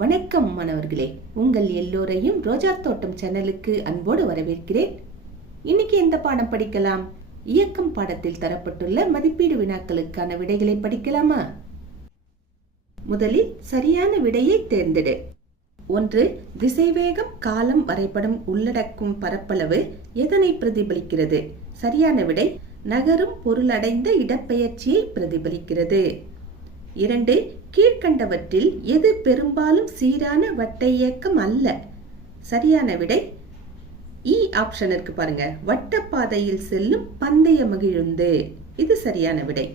வணக்கம் மாணவர்களே. உங்கள் எல்லோரையும் ரோஜா தோட்டம் சேனலுக்கு அன்போடு வரவேற்கிறேன். இன்னைக்கு எந்த பாடம் படிக்கலாம்? இயக்கம் பாடத்தில் தரப்பட்டுள்ள மதிப்பீடு வினாக்களுக்கான விடைகளை படிக்கலாமா? முதலில் சரியான விடையை தேர்ந்தெடு. ஒன்று திசைவேகம் காலம் வரைபடம் உள்ளடக்கும் பரப்பளவு எதனை பிரதிபலிக்கிறது? சரியான விடை நகரும் பொருளடைந்த இடப்பெயர்ச்சியை பிரதிபலிக்கிறது. இரண்டு கீழ்கண்டவற்றில் எது பெரும்பாலும் சீரான வட்ட இயக்கம் அல்ல? சரியான விடை e இ ஆப்ஷன் இருக்கு பாருங்க. வட்டப்பாதையில் செல்லும் பந்தய மகிழுந்து. இது சரியான விடை.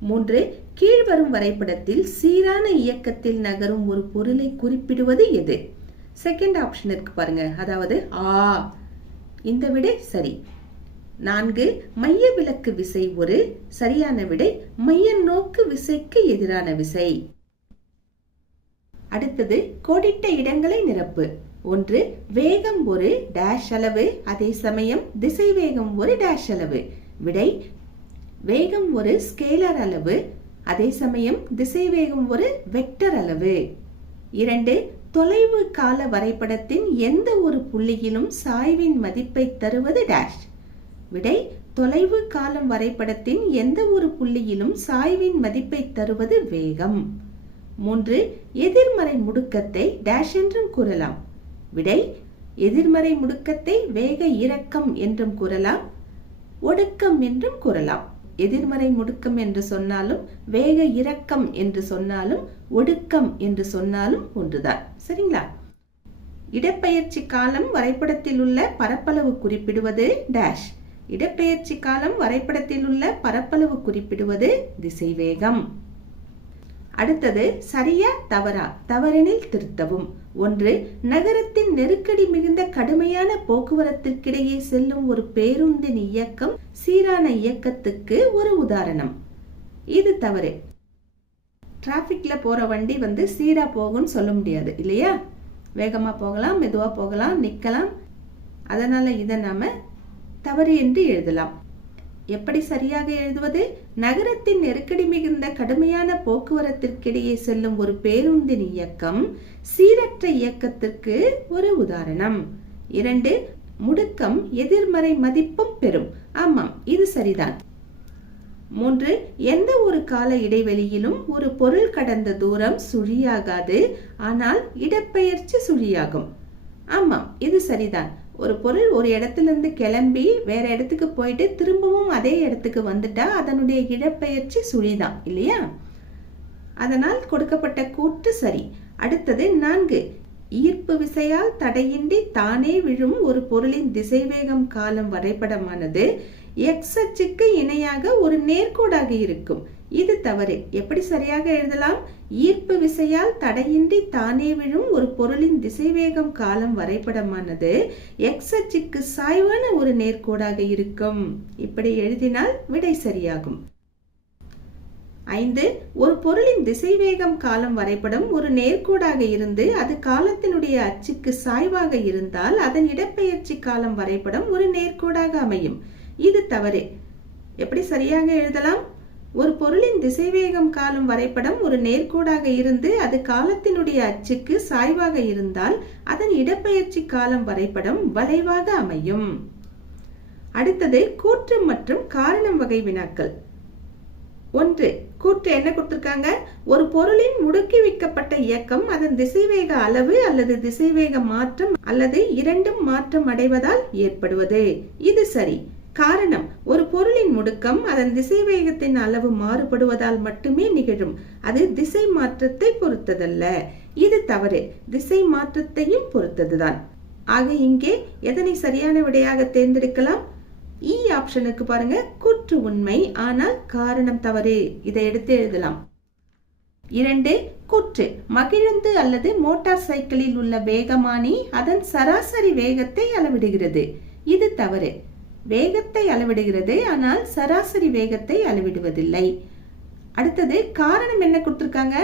மூன்று கீழ்வரும் வரைபடத்தில் சீரான இயக்கத்தில் நகரும் ஒரு பொருளை குறிப்பிடுவது எது? செகண்ட் ஆப்ஷன் இருக்கு பாருங்க. அதாவது ஆ. இந்த விடை சரி. நான்கு மைய விலக்கு விசை ஒரு சரியான விடை மைய நோக்கு விசைக்கு எதிரான விசை. அடுத்தது கோடிட்ட இடங்களை நிரப்பு. ஒன்று வேகம் ஒரு டேஷ் அளவு அதே சமயம் திசை வேகம் ஒரு டேஷ் அளவு. விடை வேகம் ஒரு ஸ்கேலர் அளவு அதே சமயம் திசை வேகம் ஒரு வெக்டர் அளவு. இரண்டு தொலைவு கால வரைபடத்தின் எந்த ஒரு புள்ளியிலும் சாய்வின் மதிப்பை தருவது டேஷ் விடை தொலைவு காலம் வரைபடத்தின் எந்த ஒரு புள்ளியிலும் சாய்வின் மதிப்பை தருவது வேகம். மூன்று எதிர்மறை முடுக்கத்தை டேஷ் என்றும் கூறலாம். விடை எதிர்மறை முடுக்கத்தை வேக இறக்கம் என்றும் கூறலாம். ஒடுக்கம் என்றும் கூறலாம். எதிர்மறை முடுக்கம் என்று சொன்னாலும் வேக இறக்கம் என்று சொன்னாலும் ஒடுக்கம் என்று சொன்னாலும் ஒன்றுதான். சரிங்களா? இடப்பெயர்ச்சி காலம் வரைபடத்தில் உள்ள பரப்பளவு குறிப்பிடுவது டேஷ் இடப்பெயர்ச்சி காலம் வரைபடத்தில் உள்ள பரப்பளவு குறிப்பிடுவது திசைவேகம். அடுத்தது சரியா தவறா தவறெனில் திருத்தவும். ஒன்று நகரத்தின் நெருக்கடி மிகுந்த கடுமையான போக்குவரத்திற்கிடையே செல்லும் ஒரு பேருந்தின் இயக்கம் சீரான இயக்கத்துக்கு ஒரு உதாரணம். இது தவறு. டிராஃபிக்ல போற வண்டி வந்து சீரா போகும்னு சொல்ல முடியாது இல்லையா? வேகமா போகலாம் மெதுவா போகலாம் நிக்கலாம். அதனால இதை நாம தவறு என்று எழுதலாம். எப்படி சரியாக எழுதுவது? நகரத்தின் நெருக்கடி மிகுந்த கடுமையான போக்குவரத்திற்கிடையே செல்லும் ஒரு பேருந்தின் இயக்கம் சீரற்ற இயக்கத்திற்கு ஒரு உதாரணம். இரண்டு முடுக்கம் எதிர்மறை மதிப்பும் பெறும். ஆமாம் இது சரிதான். மூன்று எந்த ஒரு கால இடைவெளியிலும் ஒரு பொருள் கடந்த தூரம் சுழியாகாது ஆனால் இடப்பெயர்ச்சி சுழியாகும். ஆமாம் இது சரிதான். ஒரு பொருள் ஒரு இடத்துலேருந்து கிளம்பி வேற இடத்துக்கு போயிட்டு திரும்பவும் அதே இடத்துக்கு வந்துட்டா அதனுடைய இடப்பெயர்ச்சி சுழிதான் இல்லையா? அதனால் கொடுக்கப்பட்ட கூற்று சரி. அடுத்தது நான்கு. ஈர்ப்பு விசையால் தடையின்றி தானே விழும் ஒரு பொருளின் திசைவேகம் காலம் வரைபடமானது எக்ஸ் அச்சுக்கு இணையாக ஒரு நேர்கோடாக இருக்கும். இது தவறு. எப்படி சரியாக எழுதலாம்? ஈர்ப்பு விசையால் தடையின்றி தானே விழும் ஒரு பொருளின் திசைவேகம் காலம் வரைபடமானது எக்ஸ் அச்சுக்கு சாய்வான ஒரு நேர்கோடாக இருக்கும். இப்படி எழுதினால் விடை சரியாகும். ஐந்து ஒரு பொருளின் திசைவேகம் காலம் வரைபடம் ஒரு நேர்கோடாக இருந்து அது காலத்தினுடைய அச்சுக்கு சாய்வாக இருந்தால் அதன் இடப்பெயர்ச்சி காலம் வரைபடம் ஒரு நேர்கோடாக அமையும். இது தவறு. எப்படி சரியாக எழுதலாம்? ஒரு பொருளின் திசைவேகம் காலம் வரைபடம் ஒரு நேர்கோடாக இருந்து அது காலத்தினுடைய அச்சுக்கு சாய்வாக இருந்தால் அதன் இடப்பெயர்ச்சி காலம் வரைபடம் வளைவாக அமையும். அடுத்தது கூற்று மற்றும் காரணம் வகை வினாக்கள். ஒன்று கூற்று என்ன கொடுத்திருக்காங்க? ஒரு பொருளின் முடுக்கி வைக்கப்பட்ட இயக்கம் அதன் திசைவேக அளவு அல்லது திசைவேக மாற்றம் அல்லது இரண்டும் மாற்றம் அடைவதால் ஏற்படுவது. இது சரி. காரணம் ஒரு பொருளின் முடுக்கம் அதன் திசைவேகத்தின் அளவு மாறுபடுவதால் மட்டுமே நிகழும். அது திசை மாற்றத்தை பொறுத்ததல்ல. இது தவறு. திசை மாற்றத்தையும் பொறுத்ததுதான். ஆக இங்கே எதனை சரியான விடையாக தேர்ந்தெடுக்கலாம்? E இ ஆப்ஷனுக்கு பாருங்க. கூற்று உண்மை. ஆனால் காரணம் தவறு. இதை எடுத்து எழுதலாம். இரண்டு கூற்று. மகிழுந்து அல்லது மோட்டார் சைக்கிளில் உள்ள வேகமானி அதன் சராசரி வேகத்தை அளவிடுகிறது. இது தவறு. வேகத்தை அளவிடுகிறது ஆனால் சராசரி வேகத்தை அளவிடுவதில்லை. அடுத்தது காரணம் என்ன கொடுத்துருக்காங்க?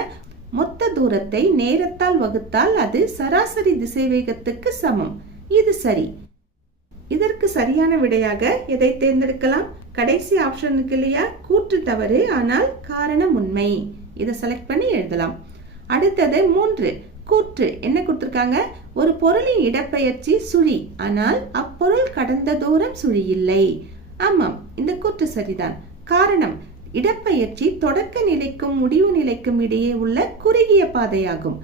மொத்த தூரத்தை நேரத்தால் வகுத்தால் அது சராசரி திசை வேகத்துக்கு சமம். இது சரி. இதற்கு சரியான விடையாக எதை தேர்ந்தெடுக்கலாம்? கடைசி ஆப்ஷனுக்கு இல்லையா? கூற்று தவறு ஆனால் காரணம் உண்மை. இதை செலக்ட் பண்ணி எழுதலாம். அடுத்தது மூன்று. கூற்று. என்ன கொடுத்துருக்காங்க? ஒரு பொருளின் இடப்பெயர்ச்சி சுழி. ஆனால் அப்பொருள் கடந்த தூரம் சுழி இல்லை ஆமாம் இந்த கூற்று சரிதான். காரணம் இடப்பெயர்ச்சி தொடக்க நிலைக்கும் முடிவு நிலைக்கும் இடையே உள்ள குறுகிய பாதையாகும்.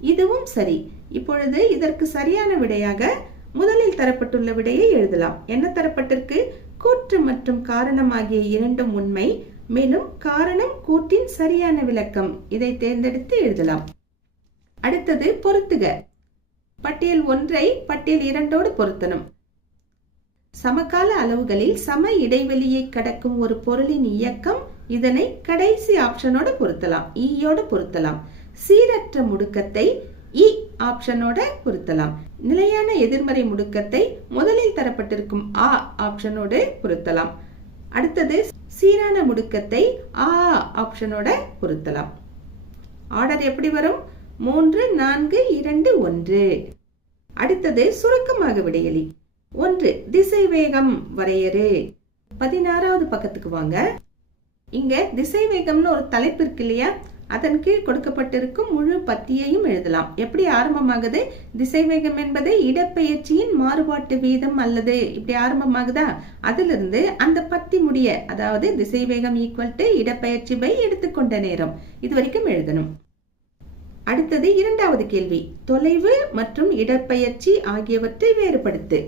இதுவும் சரி. இப்பொழுது இதற்கு சரியான விடையாக முதலில் தரப்பட்டுள்ள விடையை எழுதலாம். என்ன தரப்பட்டிருக்கு? கூற்று மற்றும் காரணம் ஆகிய இரண்டும் உண்மை. மேலும் காரணம் கூற்றின் சரியான விளக்கம். இதை தேர்ந்தெடுத்து எழுதலாம். அடுத்தது பொருத்துக. பட்டியல் ஒன்றை பட்டியல் இரண்டோடு பொருத்தணும். சமகால அளவுகளில் சம இடைவெளியை கடக்கும் ஒரு பொருளின் இயக்கம் இதனை கடைசி ஆப்ஷனோட பொருத்தலாம். E ஈயோட பொருத்தலாம். சீரற்ற முடுக்கத்தை e இ ஆப்ஷனோட பொருத்தலாம். நிலையான எதிர்மறை முடுக்கத்தை முதலில் தரப்பட்டிருக்கும் ஆ ஆப்ஷனோடு பொருத்தலாம். அடுத்தது சீரான முடுக்கத்தை ஆ ஆப்ஷனோட பொருத்தலாம். ஆர்டர் எப்படி வரும்? மூன்று நான்கு இரண்டு ஒன்று. அடுத்தது சுருக்கமாக விடையளி ஒன்று திசை வேகம் வரையறு. பதினாறாவது பக்கத்துக்கு வாங்க. இங்க திசை வேகம்னு ஒரு தலைப்பு இருக்கு இல்லையா? அதன் கீழ் கொடுக்கப்பட்டிருக்கும் முழு பத்தியையும் எழுதலாம். எப்படி ஆரம்பமாகுது? திசைவேகம் என்பது இடப்பெயர்ச்சியின் மாறுபாட்டு வீதம் அல்லது இப்படி ஆரம்பமாகுதா? அதிலிருந்து அந்த பத்தி முடிய அதாவது திசைவேகம் ஈக்குவல் டு இடப்பெயர்ச்சி பை எடுத்துக்கொண்ட நேரம். இது வரைக்கும் எழுதணும். அடுத்தது இரண்டாவது கேள்வி. தொலைவு மற்றும் இடப்பெயர்ச்சி ஆகியவற்றை வேறுபடுத்து.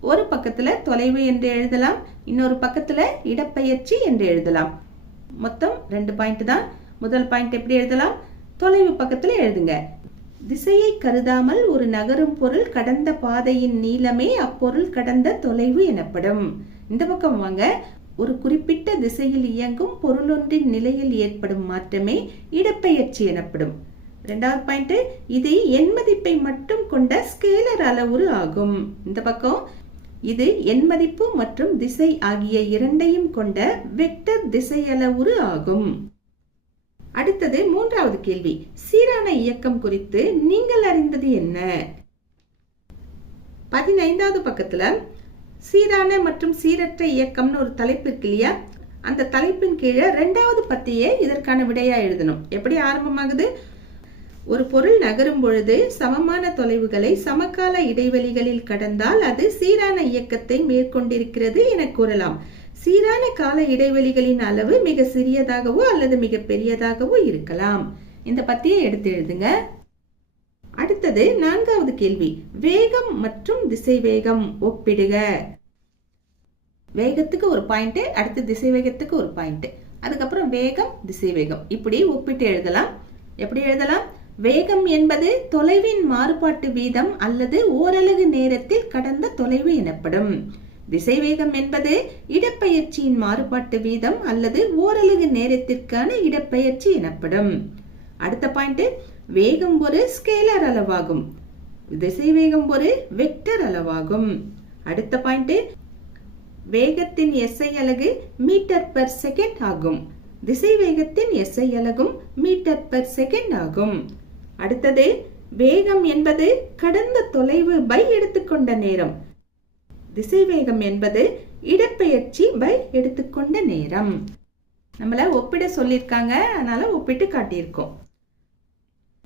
ஒரு பக்கத்துல தொலைவு என்று எழுதலாம் இன்னொரு பக்கத்துல இடப்பெயர்ச்சி என்று எழுதலாம். மொத்தம் ரெண்டு பாயிண்ட் தான். முதல் பாயிண்ட் எப்படி எழுதலாம்? தொலைவு பக்கத்துல எழுதுங்க. திசையை கருதாமல் ஒரு நகரும் பொருள் கடந்த பாதையின் நீளமே அப்பொருள் கடந்த தொலைவு எனப்படும். இந்த பக்கம் வாங்க. ஒரு குறிப்பிட்ட திசையில் இயங்கும் பொருளொன்றின் நிலையில் ஏற்படும் மாற்றமே இடப்பெயர்ச்சி எனப்படும். ரெண்டாவது பாயிண்ட் இது எண் மதிப்பை மட்டும் கொண்ட ஸ்கேலர் அளவுரு ஆகும். இந்த பக்கம் இது எண் மதிப்பு மற்றும் திசை ஆகிய இரண்டையும் கொண்ட வெக்டர் திசை அளவுரு ஆகும். அடுத்தது மூன்றாவது கேள்வி. சீரான இயக்கம் குறித்து நீங்கள் அறிந்தது என்ன? பதினைந்தாவது பக்கத்துல சீரான மற்றும் சீரற்ற இயக்கம்னு ஒரு தலைப்பு இருக்கு இல்லையா? அந்த தலைப்பின் கீழே ரெண்டாவது பத்தியே இதற்கான விடையா எழுதணும். எப்படி ஆரம்பமாகுது? ஒரு பொருள் நகரும் பொழுது சமமான தொலைவுகளை சமகால இடைவெளிகளில் கடந்தால் அது சீரான இயக்கத்தை மேற்கொண்டிருக்கிறது என கூறலாம். சீரான கால இடைவெளிகளின் அளவு மிக சிறியதாகவோ அல்லது மிக பெரியதாகவோ இருக்கலாம். இந்த பத்தியை எடுத்து எழுதுங்க. அடுத்தது நான்காவது கேள்வி. வேகம் மற்றும் திசை வேகம் ஒப்பிடுக. வேகத்துக்கு ஒரு பாயிண்ட் அடுத்து திசை வேகத்துக்கு ஒரு பாயிண்ட். அதுக்கப்புறம் வேகம் திசை வேகம் இப்படி ஒப்பிட்டு எழுதலாம். எப்படி எழுதலாம்? வேகம் என்பது தொலைவின் மாறுபாட்டு வீதம் அல்லது ஓரலகு நேரத்தில் கடந்த தொலைவு எனப்படும். திசைவேகம் என்பது இடப்பெயர்ச்சியின் மாறுபாட்டு வீதம் அல்லது ஓரலகு நேரத்திற்கான இடப்பெயர்ச்சி எனப்படும். அடுத்த பாயிண்ட் வேகம் ஒரு ஸ்கேலர் அளவாகும். திசைவேகம் ஒரு வெக்டர் அளவாகும். அடுத்த பாயிண்ட் வேகத்தின் எஸ்ஐ அலகு மீட்டர் பெர் செகண்ட் ஆகும். திசைவேகத்தின் எஸ்ஐ அலகும் மீட்டர் பெர் செகண்ட் ஆகும். அடுத்தது வேகம் என்பது கடந்த தொலைவு பை எடுத்துக்கொண்ட நேரம். திசைவேகம் என்பது இடப்பெயர்ச்சி பை எடுத்துக்கொண்ட நேரம். நம்மள ஒப்பிட சொல்லியிருக்காங்க அதனால ஒப்பிட்டு காட்டியிருக்கோம்.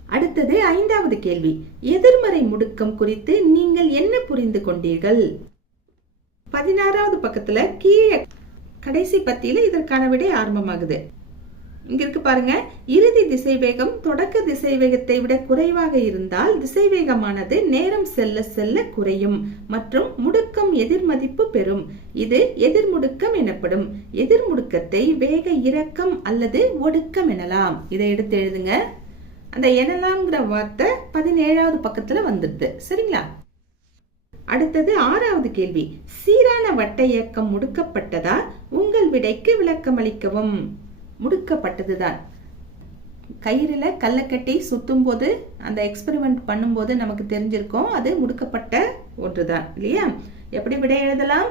அடுத்தது ஐந்தாவது கேள்வி. எதிர்மறை முடுக்கம் குறித்து நீங்கள் என்ன புரிந்து கொண்டீர்கள்? பதினாறாவது பக்கத்துல கீழே கடைசி பத்தியில இதற்கான விடை ஆரம்பமாகுது. இங்க இருக்கு பாருங்க. இறுதி திசைவேகம் தொடக்க திசைவேகத்தை விட குறைவாக இருந்தால் திசைவேகமானது நேரம் செல்ல செல்ல குறையும் மற்றும் முடுக்கம் எதிர்மதிப்பு பெறும். இது எதிர்முடுக்கம் எனப்படும். எதிர்முடுக்கத்தை வேக இறக்கம் அல்லது ஒடுக்கம் எனலாம். இதை எடுத்து எழுதுங்க. அந்த எனலாம்ங்கிற வார்த்தை பதினேழாவது பக்கத்துல வந்துடுது. சரிங்களா? அடுத்தது ஆறாவது கேள்வி. சீரான வட்ட இயக்கம் முடுக்கப்பட்டதா? உங்கள் விடைக்கு விளக்கம் அளிக்கவும் முடுக்கப்பட்டதுதான். கயிறுல கல்லை கட்டி சுற்றும் போது அந்த எக்ஸ்பெரிமெண்ட் பண்ணும்போது நமக்கு தெரிஞ்சிருக்கும் அது முடுக்கப்பட்ட ஒன்று தான் இல்லையா? எப்படி விடை எழுதலாம்?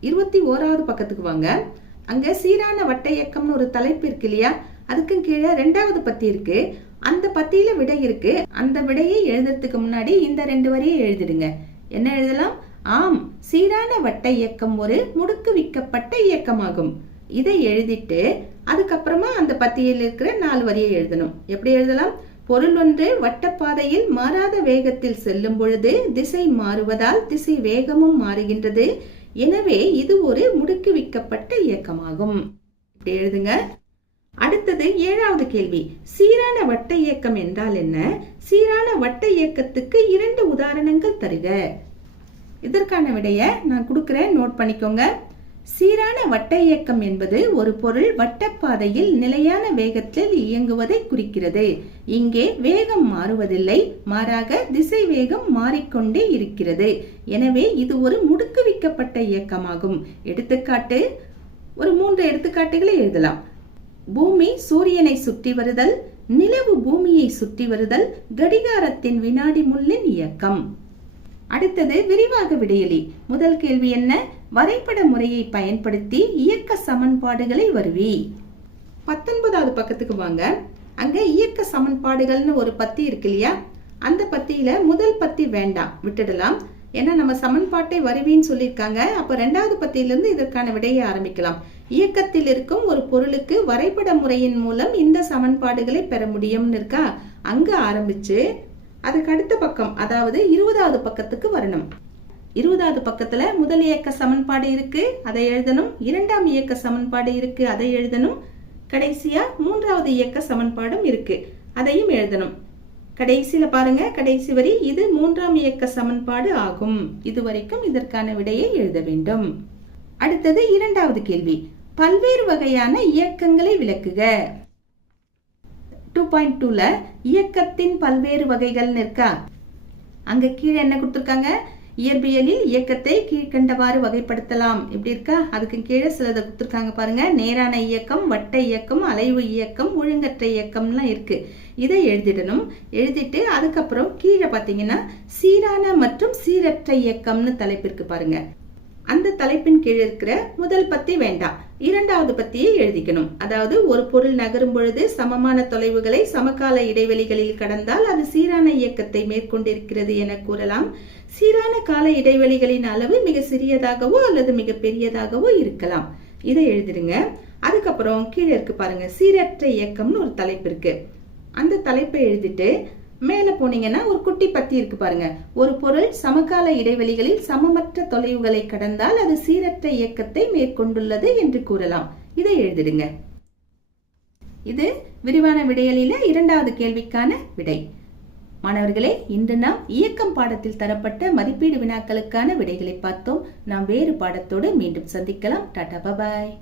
இருபத்தி ஓராவது பக்கத்துக்கு வாங்க. அங்க சீரான வட்ட இயக்கம்னு ஒரு தலைப்பு இருக்கு இல்லையா? அதுக்கும் கீழே ரெண்டாவது பத்தி இருக்கு. அந்த பத்தியில விடை இருக்கு. அந்த விடையை எழுதுறதுக்கு முன்னாடி இந்த ரெண்டு வரியை எழுதிடுங்க. என்ன எழுதலாம்? ஆம் சீரான வட்ட இயக்கம் ஒரு முடுக்கு விக்கப்பட்ட இயக்கமாகும். இதை எழுதிட்டு அதுக்கப்புறமா அந்த பத்தியில் இருக்கிற நாலு வரியை எழுதணும். எப்படி எழுதலாம்? பொருள் ஒன்று வட்டப்பாதையில் மாறாத வேகத்தில் செல்லும் பொழுது திசை மாறுவதால் திசை வேகமும் மாறுகின்றது. எனவே இது ஒரு முடுக்குவிக்கப்பட்ட இயக்கமாகும். இப்படி எழுதுங்க. அடுத்தது ஏழாவது கேள்வி. சீரான வட்ட இயக்கம் என்றால் என்ன? சீரான வட்ட இயக்கத்துக்கு இரண்டு உதாரணங்கள் தருக. இதற்கான விடைய நான் கொடுக்கிறேன். நோட் பண்ணிக்கோங்க. சீரான வட்ட இயக்கம் என்பது ஒரு பொருள் வட்டப்பாதையில் நிலையான வேகத்தில் இயங்குவதை குறிக்கிறது. இங்கே வேகம் மாறுவதில்லை மாறாக திசை வேகம் மாறிக்கொண்டே இருக்கிறது. எனவே இது ஒரு முடுக்குவிக்கப்பட்ட இயக்கமாகும். எடுத்துக்காட்டு ஒரு மூன்று எடுத்துக்காட்டுகளை எழுதலாம். பூமி சூரியனை சுற்றி வருதல் நிலவு பூமியை சுற்றி வருதல் கடிகாரத்தின் வினாடி முள்ளின் இயக்கம். அடுத்தது விரிவாக விடையலி. முதல் கேள்வி என்ன? வரைபட முறையை பயன்படுத்தி இயக்க சமன்பாடுகளை வருவி. பத்தொன்பதாவது பக்கத்துக்கு வாங்க. அங்க இயக்க சமன்பாடுகள்னு ஒரு பத்தி இருக்கு இல்லையா? அந்த பத்தியில முதல் பத்தி வேண்டாம் விட்டுடலாம். ஏன்னா நம்ம சமன்பாட்டை வருவின்னு சொல்லியிருக்காங்க. அப்ப ரெண்டாவது பத்தியிலிருந்து இதற்கான விடையை ஆரம்பிக்கலாம். இயக்கத்தில் இருக்கும் ஒரு பொருளுக்கு வரைபட முறையின் மூலம் இந்த சமன்பாடுகளை பெற முடியும்னு இருக்கா? அங்க ஆரம்பிச்சு அதுக்கு அடுத்த பக்கம் அதாவது இருபதாவது பக்கத்துக்கு வரணும். இருபதாவது பக்கத்துல முதல் இயக்க சமன்பாடு இருக்கு அதை எழுதணும். இரண்டாம் இயக்க சமன்பாடு இருக்கு அதை எழுதணும். கடைசியா மூன்றாவது இயக்க சமன்பாடும் இருக்கு அதையும் எழுதணும். கடைசியில பாருங்க கடைசி வரி இது மூன்றாம் இயக்க சமன்பாடு ஆகும். இதுவரைக்கும் இதற்கான விடையை எழுத வேண்டும். அடுத்தது இரண்டாவது கேள்வி. பல்வேறு வகையான இயக்கங்களை விளக்குக. டூ பாயிண்ட் டூல இயக்கத்தின் பல்வேறு வகைகள்னு இருக்கா அங்க கீழே என்ன கொடுத்துருக்காங்க? இயற்பியலில் இயக்கத்தை கீழ்கண்டவாறு வகைப்படுத்தலாம். இப்படி இருக்கா? அதுக்கு கீழே சிலதை கொடுத்துருக்காங்க பாருங்க. நேரான இயக்கம் வட்ட இயக்கம் அலைவு இயக்கம் ஒழுங்கற்ற இயக்கம்லாம் இருக்கு. இதை எழுதிடணும். எழுதிட்டு அதுக்கப்புறம் கீழே பார்த்தீங்கன்னா சீரான மற்றும் சீரற்ற இயக்கம்னு தலைப்பிற்கு பாருங்க. அந்த தலைப்பின் கீழ் இருக்கிற முதல் பத்தி வேண்டாம். இரண்டாவது பத்தியை எழுதிக்கணும். அதாவது ஒரு பொருள் நகரும் பொழுது சமமான தொலைவுகளை சமகால இடைவெளிகளில் கடந்தால் அது சீரான இயக்கத்தை மேற்கொண்டிருக்கிறது என கூறலாம். சீரான கால இடைவெளிகளின் அளவு மிக சிறியதாகவோ அல்லது மிக பெரியதாகவோ இருக்கலாம். இதை எழுதிடுங்க. அதுக்கப்புறம் கீழே இருக்கு பாருங்க. சீரற்ற இயக்கம்னு ஒரு தலைப்பு இருக்கு. அந்த தலைப்பை எழுதிட்டு மேலே போனீங்கன்னா ஒரு குட்டி பத்தி இருக்கு பாருங்க. ஒரு பொருள் சமகால இடைவெளிகளில் சமமற்ற தொலைவுகளை கடந்தால் அது சீரற்ற இயக்கத்தை மேற்கொண்டுள்ளது என்று கூறலாம். இதை எழுதிடுங்க. இது விரிவான விடையலில இரண்டாவது கேள்விக்கான விடை. மாணவர்களே இன்று நாம் இயக்கம் பாடத்தில் தரப்பட்ட மதிப்பீடு வினாக்களுக்கான விடைகளை பார்த்தோம். நாம் வேறு பாடத்தோடு மீண்டும் சந்திக்கலாம். Tata bye bye.